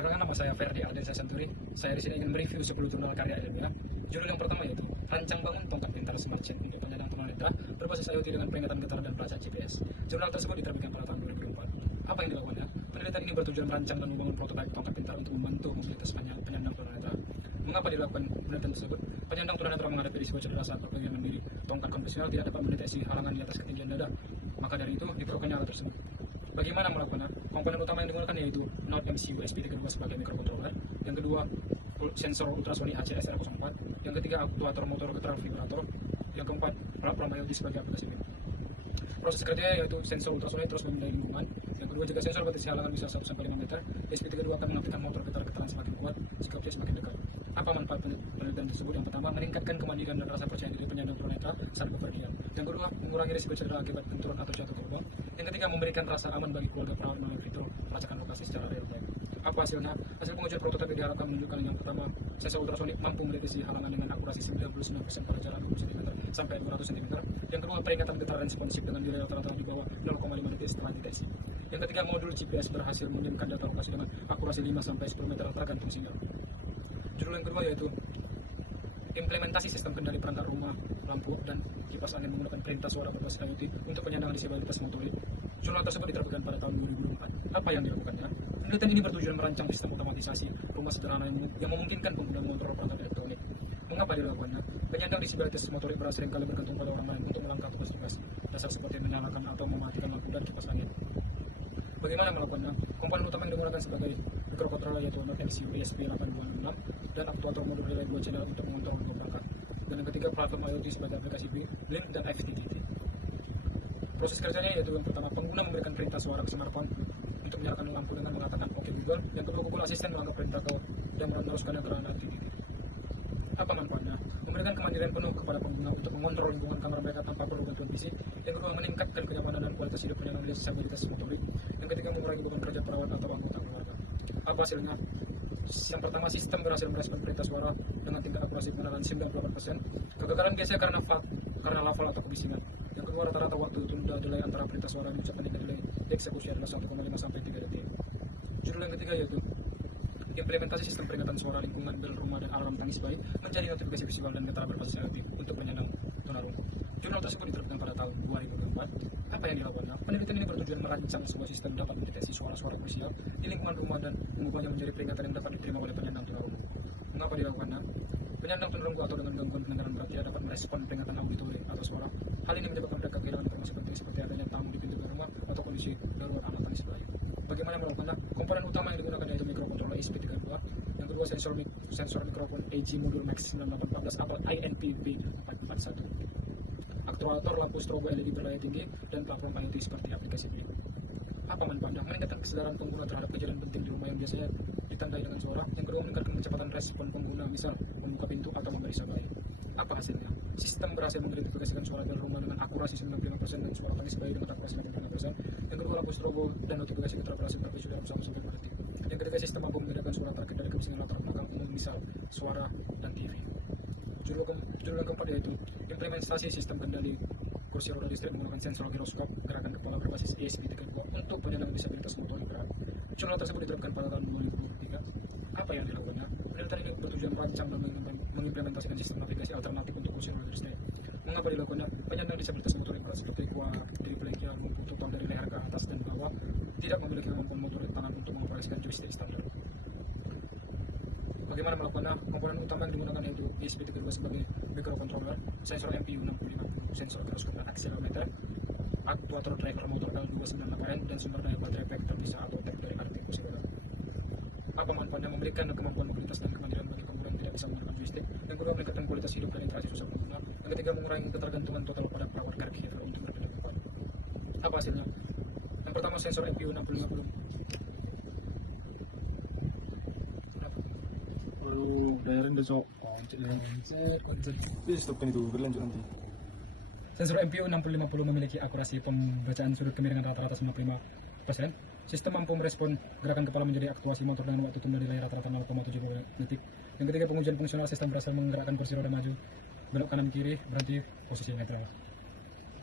Perkenalkan, nama saya Ferdi Ardensa Santuri. Saya di sini ingin mereview 10 jurnal karya ilmiah. Judul yang pertama yaitu Rancang Bangun Tongkat Pintar Smart Chain untuk Penyandang Tunanetra berbasis IoT dengan peringatan getaran dan pelacak GPS. Jurnal tersebut diterbitkan pada tahun 2004. Apa yang dilakukannya? Penelitian ini bertujuan merancang dan membangun prototipe tongkat pintar untuk membantu mobilitas penyandang tunanetra. Mengapa dilakukan penelitian tersebut? Penyandang tunanetra menghadapi risiko cedera saat berpegangan mandiri. Tongkat konvensional tidak dapat mendeteksi halangan di atas ketinggian dada. Maka dari itu diperlukannya alat tersebut. Bagaimana melakukannya? Komponen utama yang digunakan yaitu Node MCU SP32 sebagai microcontroller, yang kedua sensor ultrasonik HCS R04, yang ketiga aktuator motor getaran vibrator, yang keempat platform IoT sebagai aplikasi BIM. Proses kerjanya yaitu sensor ultrasonik terus memindai lingkungan, yang kedua jika sensor deteksi halangan bisa 1-5 meter, SP32 akan menampilkan motor getaran semakin kuat jika objek semakin dekat. Apa manfaat penelitian tersebut? Yang pertama, meningkatkan kemandirian dan rasa percaya diri penyandang tunanetra saat bepergian. Yang kedua, mengurangi risiko cedera akibat benturan atau jatuh korban. Yang ketiga, memberikan rasa aman bagi keluarga perawat melalui fitur pelacakan lokasi secara real time. Apa hasilnya? Hasil pengujian prototipe diharapkan menunjukkan yang pertama, sensor ultrasonik mampu mendeteksi halangan dengan akurasi 99% pada jarak 20 cm sampai 200 cm. Yang kedua, peringatan getaran responsif dengan delay rata-rata di bawah 0,5 detik setelah deteksi. Yang ketiga, modul GPS berhasil mengirimkan data lokasi dengan akurasi 5-10 meter tergantung sinyal. Judul yang kedua yaitu implementasi sistem kendali perangkat rumah, lampu, dan kipas angin menggunakan perintah suara berbasis IoT untuk penyandang disabilitas motorik. Jurnal tersebut diterbitkan pada tahun 2004. Apa yang dilakukannya? Penelitian ini bertujuan merancang sistem otomatisasi rumah sederhana yang memungkinkan pengguna mengontrol perangkat elektronik. Mengapa dilakukannya? Penyandang disabilitas motorik seringkali bergantung pada orang lain untuk melangkah tugas-tugas dasar seperti menyalakan atau mematikan lampu dan kipas angin. Bagaimana melakukannya? Komponen utama yang digunakan sebagai microcontroller yaitu Node MCU ESP8256 dan aktuator modul relay 2 channel untuk mengontrol dua perangkat. Dan yang ketiga, platform IoT sebagai aplikasi BIM dan FTTT. Proses kerjanya yaitu yang pertama, pengguna memberikan perintah suara ke smartphone untuk menyalakan lampu dengan mengatakan OK Google. Yang kedua, Google Assistant melangkah perintah ke dan meneruskannya ke ranah FTTT. Apa manfaatnya? Memberikan kemandirian penuh kepada pengguna untuk mengontrol lingkungan kamar mereka tanpa perlu bantuan fisik. Yang kedua, meningkatkan kenyamanan dan kualitas hidup penyandang disabilitas motorik. Yang ketiga, mengurangi beban kerja perawat atau anggota keluarga. Apa hasilnya? Yang pertama, sistem berhasil merespon perintah suara dengan tingkat akurasi kebenaran 98%. Kegagalan biasanya karena lafal atau kebisingan. Yang kedua, rata-rata waktu tunda delay antara perintah suara dan ucapan hingga delay eksekusi adalah 1,5-3 detik. Judul yang ketiga yaitu implementasi sistem peringatan suara lingkungan, bel rumah, dan alarm tangis bayi menjadi notifikasi visual dan getaran berbasis IoT untuk penyandang tunarungu. Jurnal tersebut diterbitkan pada tahun 2004. Apa yang dilakukannya? Penelitian ini bertujuan merancang sebuah sistem dapat mendeteksi suara-suara krusial di lingkungan rumah dan mengubahnya menjadi peringatan yang dapat diterima oleh penyandang tunarungu. Mengapa dilakukannya? Penyandang tunarungu atau dengan gangguan pendengaran berat tidak dapat merespon peringatan auditori atau suara. Hal ini menyebabkan mereka kehilangan informasi penting seperti adanya tamu di pintu rumah atau kondisi darurat anak tangis bayi. Bagaimana melakukannya? Komponen utama yang digunakan yaitu microcontroller SP32, yang kedua sensor mikrofon AG modul Max 9814 atau INPB441, aktuator lampu strobo LED berlayar tinggi, dan platform IoT seperti aplikasi BIM. Apa manfaatnya? Meningkatkan kesadaran pengguna terhadap kejadian penting di rumah yang biasanya ditandai dengan suara. Yang kedua, meningkatkan kecepatan respon pengguna, misal membuka pintu atau memeriksa bayi. Apa hasilnya? Sistem berhasil mengidentifikasikan suara dalam rumah dengan akurasi 95% dan suara tangis bayi dengan akurasi 85%. Yang kedua, lampu strobo dan notifikasi getaran berhasil tervisual dalam 1-5 detik. Yang ketiga, sistem mampu membedakan suara terkait dari kebisingan latar belakang umum, misal suara dan TV. Judul yang keempat yaitu implementasi sistem kendali kursi roda listrik menggunakan sensor giroskop gerakan kepala berbasis ESP32 untuk penyandang disabilitas motorik berat. Jurnal tersebut diterapkan pada tahun 2003. Apa yang dilakukannya? Penelitian ini bertujuan merancang dan mengimplementasikan sistem navigasi alternatif untuk kursi roda listrik. Mengapa dilakukannya? Penyandang disabilitas motorik berat seperti quadriplegia lumpuh total dari leher ke atas dan bawah tidak memiliki kemampuan motorik tangan untuk mengoperasikan joystick standar. Bagaimana melakukannya? Komponen utama yang digunakan yaitu ESP32 sebagai microcontroller, sensor MPU65, sensor giroskop dan akselerometer, aktuator driver motor L298N, dan sumber daya baterai pack terpisah atau tap dari arti kursi roda. Apa manfaatnya? Memberikan kemampuan mobilitas dan kemandirian bagi pengguna yang tidak bisa menggunakan joystick. Yang kedua, meningkatkan kualitas hidup dan interaksi sosial pengguna. Yang ketiga, mengurangi ketergantungan total pada perawat caregiver untuk berpindah tempat. Apa hasilnya? Yang pertama, sensor MPU6050 bayarin besok. Stopkan itu, berlanjut nanti. Sensor MPU 6050 memiliki akurasi pembacaan sudut kemiringan rata-rata 95%. Sistem mampu merespon gerakan kepala menjadi aktuasi motor dengan waktu tunda delay rata-rata 0,70 detik. Yang ketiga, pengujian fungsional sistem berhasil menggerakkan kursi roda maju, belok kanan kiri, berhenti, posisi netral.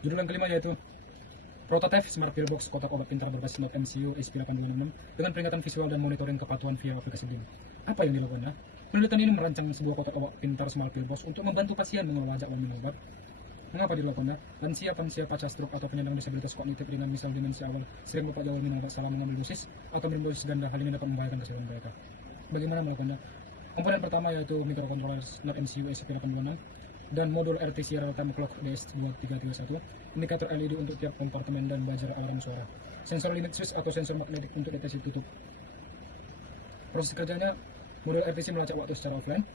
Judul yang kelima yaitu Prototype Smart Pillbox kotak obat pintar berbasis Note MCU SP826 dengan peringatan visual dan monitoring kepatuhan via aplikasi BLIM. Apa yang dilakukannya? Penelitian ini merancang sebuah kotak obat pintar Smart Pillbox untuk membantu pasien mengelola jadwal minum obat. Mengapa dilakukannya? Lansia pasca stroke atau penyandang disabilitas kognitif ringan misal demensia awal sering lupa jadwal minum obat salah mengambil dosis atau minum dosis ganda. Hal ini dapat membahayakan kesehatan mereka. Bagaimana melakukannya? Komponen pertama yaitu microcontroller Note MCU SP826 dan modul RTC Real Time Clock DS2331, indikator LED untuk tiap kompartemen dan buzzer alarm suara, sensor limit switch atau sensor magnetik untuk deteksi tutup. Proses kerjanya, modul RTC melacak waktu secara offline,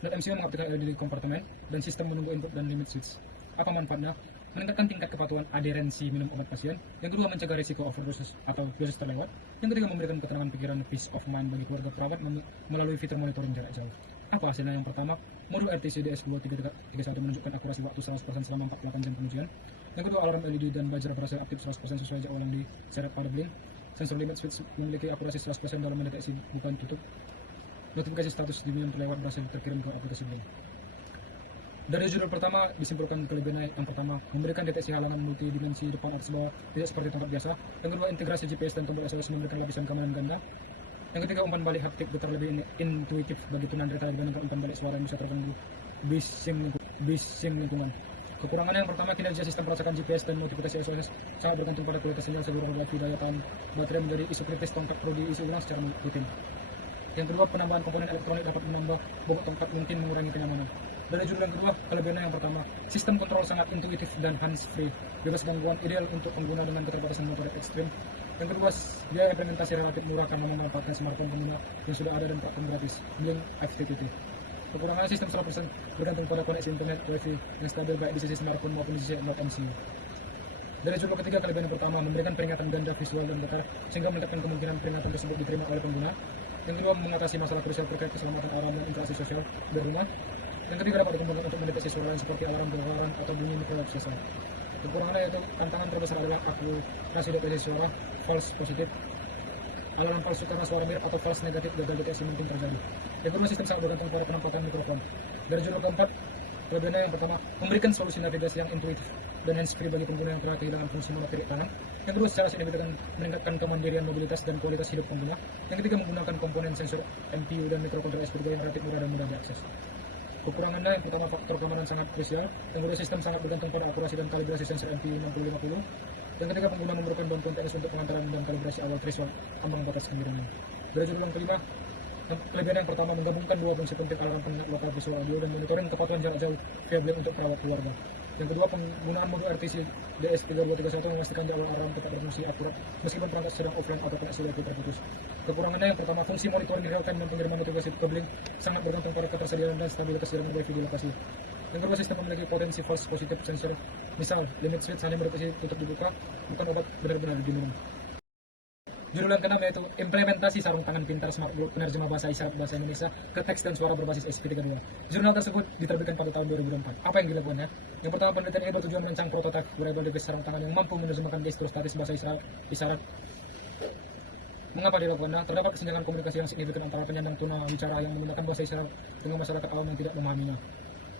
Note MCU mengaktifkan LED di kompartemen, dan sistem menunggu input dan limit switch. Apa manfaatnya? Meningkatkan tingkat kepatuhan adherensi minum obat pasien. Yang kedua, mencegah risiko overdose atau dosis terlewat. Yang ketiga, memberikan ketenangan pikiran peace of mind bagi keluarga perawat melalui fitur monitoring jarak jauh. Apa hasilnya? Yang pertama, modul RTC DS2331 menunjukkan akurasi waktu 100% selama 48 jam pengujian. Yang kedua, alarm LED dan buzzer berhasil aktif 100% sesuai jadwal yang diseret pada BLIM. Sensor limit switch memiliki akurasi 100% dalam mendeteksi bukaan tutup. Notifikasi status di minum terlewat berhasil terkirim ke aplikasi BLIM. Dari judul pertama disimpulkan kelebihannya. Yang pertama, memberikan deteksi halangan multidimensi depan atas bawah tidak seperti tongkat biasa. Yang kedua, integrasi GPS dan tombol SOS memberikan lapisan keamanan ganda. Yang ketiga, umpan balik haptik putar lebih intuitif bagi tunanetra dibandingkan umpan balik suara yang bisa terganggu bising lingkungan. Kekurangannya yang pertama, kinerja sistem pelacakan GPS dan notifikasi SOS sangat bergantung pada kualitas sinyal seluruh batu. Daya tahan baterai menjadi isu kritis, tongkat perlu diisi ulang secara rutin. Yang kedua, penambahan komponen elektronik dapat menambah bobot tongkat, mungkin mengurangi kenyamanan. Dari judul yang kedua, kelebihannya yang pertama, sistem kontrol sangat intuitif dan hands-free, bebas gangguan, ideal untuk pengguna dengan keterbatasan motorik ekstrim. Yang kedua, biaya implementasi relatif murah karena memanfaatkan smartphone pengguna yang sudah ada dan platform gratis, Blink FTTT. Kekurangannya, sistem 100% bergantung pada koneksi internet Wi-Fi yang stabil baik di sisi smartphone maupun di sisi Note MCU. Dari judul ketiga, kelebihan yang pertama, memberikan peringatan ganda visual dan getar sehingga meningkatkan kemungkinan peringatan tersebut diterima oleh pengguna. Yang kedua, mengatasi masalah krusial terkait keselamatan alarm dan interaksi sosial di rumah. Yang ketiga, dapat dikembangkan untuk mendeteksi suara lain seperti alarm gelaran atau bunyi mikrowave selesai. Kekurangannya yaitu tantangan terbesar adalah akurasi deteksi suara false positif, alarm palsu karena suara mirip atau false negatif gagal deteksi mungkin terjadi. Yang kedua, sistem sangat bergantung pada penempatan mikrofon. Dari judul keempat, kelebihannya yang pertama, memberikan solusi navigasi yang intuitif dan hands-free bagi pengguna yang telah kehilangan fungsi motorik tangan. Yang kedua, secara signifikan meningkatkan kemandirian mobilitas dan kualitas hidup pengguna. Yang ketiga, menggunakan komponen sensor MPU dan mikrokontroller SP3 yang relatif murah dan mudah diakses. Kekurangannya yang pertama, faktor keamanan sangat krusial. Yang kedua, sistem sangat bergantung pada akurasi dan kalibrasi sensor MPU 6050. Yang ketiga, pengguna memerlukan bantuan teknis untuk pengantaran dan kalibrasi awal threshold ambang batas kemiringan. Dari judul yang kelima, kelebihan yang pertama, menggabungkan dua fungsi penting alarm pengingat lokal visual audio dan monitoring kepatuhan jarak jauh via BLIM untuk perawat keluarga. Yang kedua, penggunaan modul RTC DS3231 memastikan jadwal alarm tetap berfungsi akurat meskipun perangkat sedang offline atau koneksi Wi-Fi terputus. Kekurangannya yang pertama, fungsi monitoring real time dan pengiriman notifikasi ke BLIM sangat bergantung pada ketersediaan dan stabilitas jaringan Wi-Fi di lokasi. Yang kedua, sistem memiliki potensi false positive sensor. Misal, limit switch hanya berfungsi tutup dibuka, bukan obat benar-benar diminum. Judul yang keenam yaitu implementasi sarung tangan pintar Smart Board penerjemah bahasa isyarat bahasa Indonesia ke teks dan suara berbasis SP32. Jurnal tersebut diterbitkan pada tahun 2004. Apa yang dilakukannya? Yang pertama, penelitian ini bertujuan merancang prototipe wearable device sarung tangan yang mampu menerjemahkan gestur statis bahasa isyarat. Mengapa dilakukannya? Terdapat kesenjangan komunikasi yang signifikan antara penyandang tuna bicara yang menggunakan bahasa isyarat dengan masyarakat awam yang tidak memahaminya.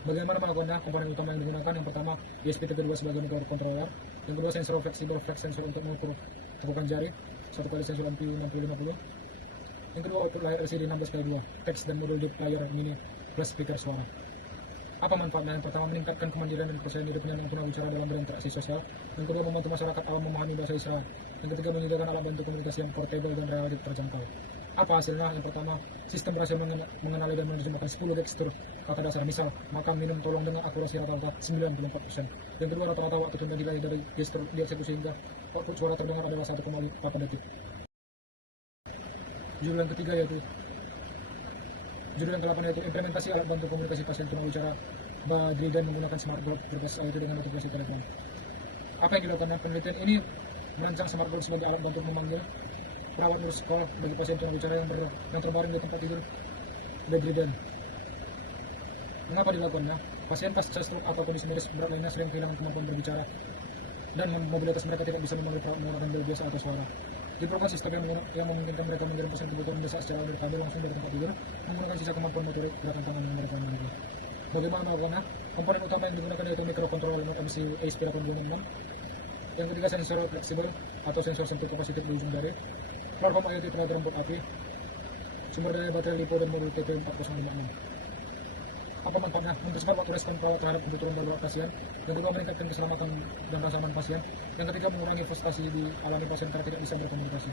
Bagaimana melakukannya? Komponen utama yang digunakan yang pertama, ESP32 sebagai microcontroller. Yang kedua, sensor fleksibel flex sensor untuk mengukur tekukan jari, satu kali sensor MPU 6050. Yang kedua, output layar LCD 16x2, teks dan modul deep layar mini plus speaker suara. Apa manfaatnya? Yang pertama, meningkatkan kemandirian dan kepercayaan diri penyandang tunawicara dalam berinteraksi sosial. Yang kedua, membantu masyarakat awam memahami bahasa isyarat. Yang ketiga, menyediakan alat bantu komunikasi yang portable dan relatif terjangkau. Apa hasilnya? Yang pertama, sistem berhasil mengenali dan menerjemahkan 10 gestur kata dasar, misal makan, minum, tolong dengan akurasi rata-rata 94%. Yang kedua, rata-rata waktu tunda delay dari gestur dieksekusi hingga output suara terdengar adalah 1,4 detik. Judul yang ketiga yaitu Judul yang ke-8 yaitu implementasi alat bantu komunikasi pasien tunawicara Badridan menggunakan smartboard berbasis IoT dengan notifikasi telepon. Apa yang dilakukan? Penelitian ini merancang smartboard sebagai alat bantu memanggil perawat nurse call bagi pasien tunawicara yang terbaring di tempat tidur Badridan. Mengapa dilakukannya? Pasien pasca stroke atau kondisi medis berat lainnya sering kehilangan kemampuan berbicara dan mobilitas mereka tidak bisa memanggil perawat menggunakan bel biasa atau suara. Diperlukan sistem yang memungkinkan mereka mengirim pesan kebutuhan mendesak secara kabel langsung dari tempat tidur menggunakan sisa kemampuan motorik gerakan tangan yang mereka miliki. Bagaimana melakukannya? Komponen utama yang digunakan yaitu microcontroller Note MCU SP826 Yang ketiga, sensor fleksibel atau sensor sentuh kapasitif di ujung jari. Platform IoT pengatur bom api. Sumber daya baterai LiPo dan modul TP4056. Apa manfaatnya? Mempercepat waktu respon perawat terhadap kebutuhan darurat pasien. Yang kedua, meningkatkan keselamatan dan rasa aman pasien. Yang ketiga, mengurangi frustasi di alami pasien karena tidak bisa berkomunikasi.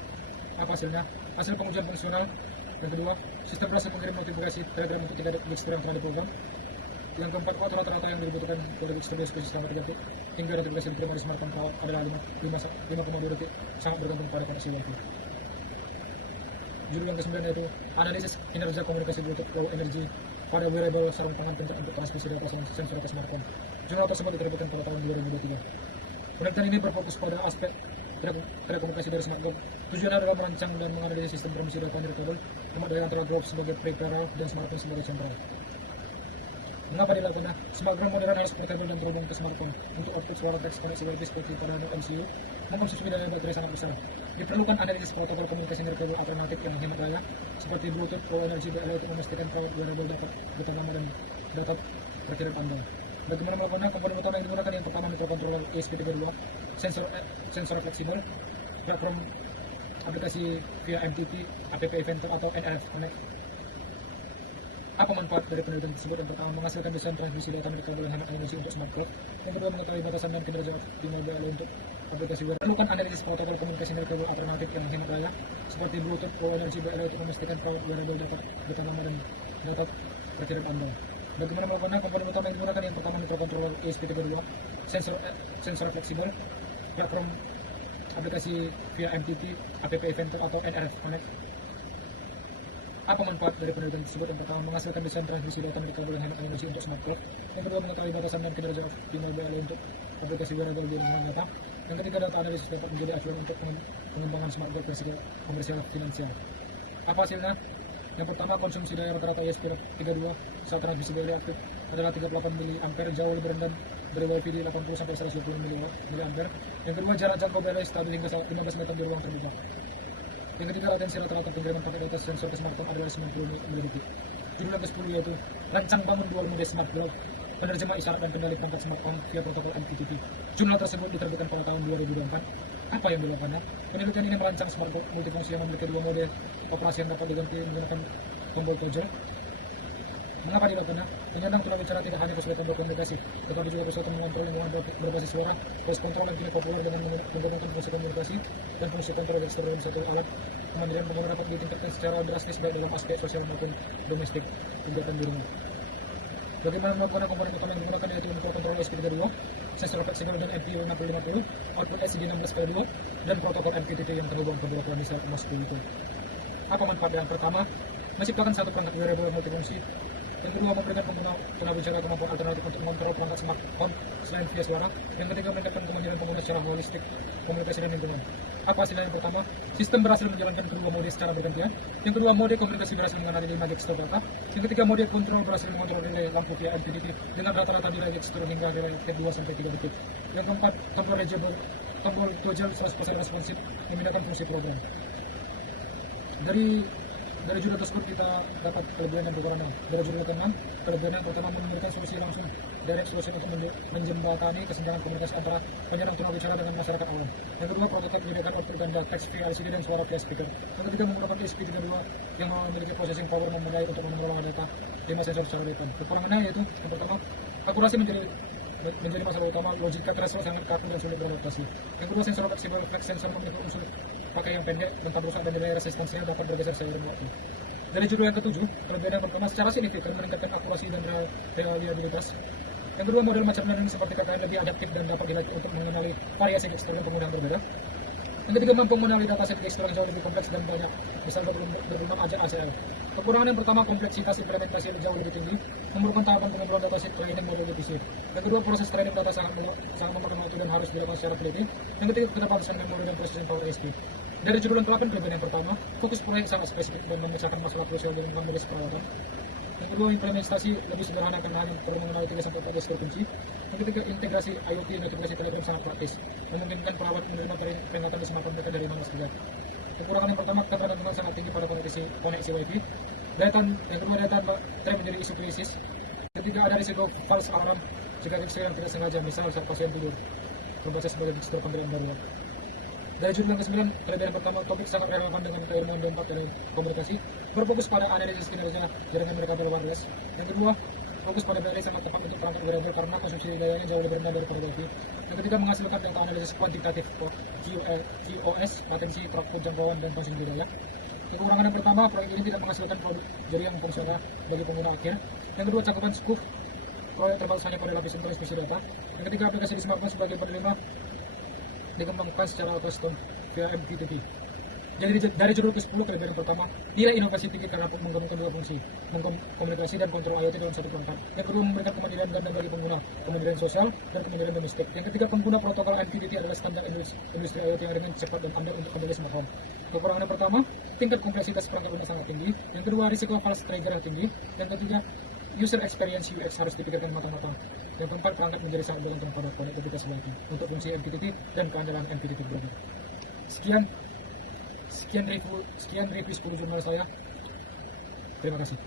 Apa hasilnya? Hasil pengujian fungsional. Yang kedua, sistem berhasil mengirim notifikasi Telegram untuk 3 Dexter yang telah diprogram. Yang keempat, waktu rata-rata yang dibutuhkan dari Dexter spesies selama 3 detik. Hingga notifikasi diterima dari smartphone perawat adalah 5,2 detik, sangat bergantung pada koneksi Wi-Fi. Judul yang ke-9 yaitu analisis kinerja komunikasi Bluetooth Low Energy pada wearable sarung tangan pencet untuk transmisi data sensor ke smartphone. Jurnal tersebut diterbitkan pada tahun 2023. Penelitian ini berfokus pada aspek telekomunikasi dari smartphone. Tujuannya adalah merancang dan menganalisis sistem transmisi data nirkabel, remote dari antara Grove sebagai peripheral dan smartphone sebagai sentral. Mengapa dilakukannya? Smartphone modern harus portable dan terhubung ke smartphone. Untuk output suara teks koneksi Wi-Fi seperti pada MCU mengkonsumsi daya baterai sangat besar. Diperlukan analisis protokol komunikasi nirkabel alternatif yang hemat daya, seperti Bluetooth Low Energy BLE untuk memastikan perawat wearable dapat data nama dan data perkiraan Anda. Bagaimana melakukannya? Komponen utama yang digunakan yang pertama microcontroller ESP32, sensor fleksibel, platform aplikasi via MTP, app Inventor atau NRF Connect. Apa manfaat dari penelitian tersebut? Yang pertama, menghasilkan desain transmisi data nirkabel yang hemat energi untuk smartphone. Yang kedua, mengetahui batasan dan kinerja optimal BLE untuk aplikasi wearable. Perlukan analisis protokol komunikasi nirkabel alternatif yang hemat daya, seperti Bluetooth Low Energy BLE untuk memastikan perawat wearable dapat data nama dan data perkiraan Anda. Bagaimana melakukannya? Komponen utama yang digunakan yang pertama microcontroller ESP32, sensor fleksibel, platform aplikasi via MTP, app Inventor atau NRF Connect. Apa manfaat dari penelitian tersebut? Yang pertama, menghasilkan desain transmisi data nirkabel yang hemat energi untuk smartphone. Yang kedua, mengetahui batasan dan kinerja optimal BLE untuk aplikasi wearable di dengan data. Yang ketiga, data analisis dapat menjadi acuan untuk pengembangan smartphone versi komersial finansial. Apa hasilnya? Yang pertama, konsumsi daya rata-rata ESP32 saat transmisi BLE aktif adalah 38 mA, jauh lebih rendah dari Wi-Fi di 80-120 mA. Yang kedua, jarak jangkau BLE stabil hingga 15 meter di ruang terbuka. Yang ketiga, latensi rata-rata pengiriman paket data sensor ke smartphone adalah 90 mDpt. Judul yang ke-10 yaitu rancang bangun dual mode smart glove, penerjemah isyarat dan kendali perangkat smartphone via protokol MQTT. Jurnal tersebut diterbitkan pada tahun 2024. Apa yang dilakukannya? Penelitian ini merancang smartphone multifungsi yang memiliki 2 mode operasi yang dapat diganti menggunakan tombol toggle. Mengapa dilakukannya? Penyandang tunawicara tidak hanya kesulitan berkomunikasi, tetapi juga kesulitan mengontrol lingkungan berbasis suara. Voice control yang kini populer dengan menggabungkan fungsi komunikasi dan fungsi kontrol Dexter dalam satu alat. Kemandirian pengguna dapat ditingkatkan secara drastis baik dalam aspek sosial maupun domestik, kegiatan di rumah. Bagaimana melakukan komponen utama yang digunakan yaitu microcontroller ESP32, sensor fleksibel dan MPU 6050, output SCD16K2, dan protokol MQTT yang terhubung ke beberapa misal emas itu. Apa manfaat yang pertama? Menciptakan satu perangkat wearable multifungsi. Yang kedua, memberikan pengguna tunawicara kemampuan alternatif untuk mengontrol perangkat smartphone selain via suara. Yang ketiga, meningkatkan kemandirian pengguna secara holistik, komunikasi dan lingkungan. Apa hasilnya? Yang pertama, sistem berhasil menjalankan kedua mode secara bergantian. Yang kedua, mode komunikasi berhasil mengenali 5 Dexter data. Yang ketiga, mode kontrol berhasil mengontrol relay lampu via MPPT dengan rata-rata delay Dexter hingga delay 2-3 detik. Yang keempat, tombol toggle 100% responsif memindahkan fungsi program. Dari judul tersebut kita dapat kelebihan dan kekurangan. Dari judul ke-6, kelebihan yang pertama memberikan solusi langsung, direct solution untuk menjembatani kesenjangan komunikasi antara penyandang tunawicara dengan masyarakat awam. Yang kedua, prototipe menyediakan output ganda teks via LCD dan suara via speaker. Yang ketiga, menggunakan ESP32 yang memiliki processing power memadai untuk mengelola data 5 sensor secara real time. Kekurangannya yaitu yang pertama, akurasi menjadi masalah utama. Logika threshold sangat kaku dan sulit beradaptasi. Yang kedua, sensor fleksibel, flex sensor memiliki unsur pakai yang pendek, rentan rusak dan nilai resistansinya dapat bergeser seiring waktu. Dari judul yang ke-7, kelebihan yang pertama secara signifikan meningkatkan akurasi dan reliabilitas. Yang kedua, model machine learning seperti KKN lebih adaptif dan dapat dilatih untuk mengenali variasi Dexter yang penggunaan berbeda. Yang ketiga, mampu mengenali dataset Dexter yang jauh lebih kompleks dan banyak, misal 26 AJ ACL. Kekurangan yang pertama, kompleksitas implementasi yang jauh lebih tinggi, memerlukan tahapan pengumpulan dataset training model defisit. Yang kedua, proses training data sangat memakan waktu dan harus dilakukan secara teliti. Yang ketiga, keterbatasan memori dan processing power SP. Dari judul yang ke-8, kelebihan yang pertama, fokus proyek sangat spesifik dan memecahkan masalah krusial di lingkungan medis perawatan. Yang kedua, implementasi lebih sederhana karena hanya perlu mengenali 3-4 Dexter kunci. Yang ketiga, integrasi IoT notifikasi Telegram sangat praktis, memungkinkan perawat menerima peringatan di smartphone mereka dari mana saja. Kekurangan yang pertama, ketergantungan sangat tinggi pada koneksi Wi-Fi. Yang kedua, data baterai menjadi isu krisis. Ketiga, ada risiko false alarm jika Dexter yang tidak sengaja, misal saat pasien tidur. berbasis sebagai gestur panggilan darurat. Dari judul yang ke-9, kelebihan pertama, topik sangat relevan dengan keilmuan dan telekomunikasi, berfokus pada analisis kinerja jaringan merkabel wireless. Yang kedua, fokus pada BLE sangat tepat untuk perangkat wearable karena konsumsi dayanya jauh lebih rendah daripada WiFi. Yang ketiga, menghasilkan data analisis kuantitatif QoS, latensi, throughput, jangkauan, dan konsumsi daya. Kekurangan yang pertama, proyek ini tidak menghasilkan produk jaringan fungsional bagi pengguna akhir. Yang kedua, cakupan scope proyek terbatas hanya pada lapisan transmisi data. Yang ketiga, aplikasi di smartphone sebagai penerima dikembangkan secara custom via MQTT. Jadi dari judul ke-10, kelebihan pertama, nilai inovasi tinggi karena menggabungkan dua fungsi, komunikasi dan kontrol IoT dalam satu perangkat. Yang kedua, memberikan kemandirian ganda bagi pengguna, kemandirian sosial dan kemandirian domestik. Yang ketiga, pengguna protokol MQTT adalah standar industri IoT yang ringan, cepat dan aman untuk kembali smartphone. Kekurangan yang pertama, tingkat kompleksitas perangkat lunak sangat tinggi. Yang kedua, risiko false trigger tinggi. Yang ketiga, user experience UX harus dipikirkan matang-matang. Yang keempat, perangkat menjadi sangat bergantung pada konektivitas baiknya untuk fungsi MQTT dan keandalan MQTT Broker. Sekian review 10 jurnal saya. Terima kasih.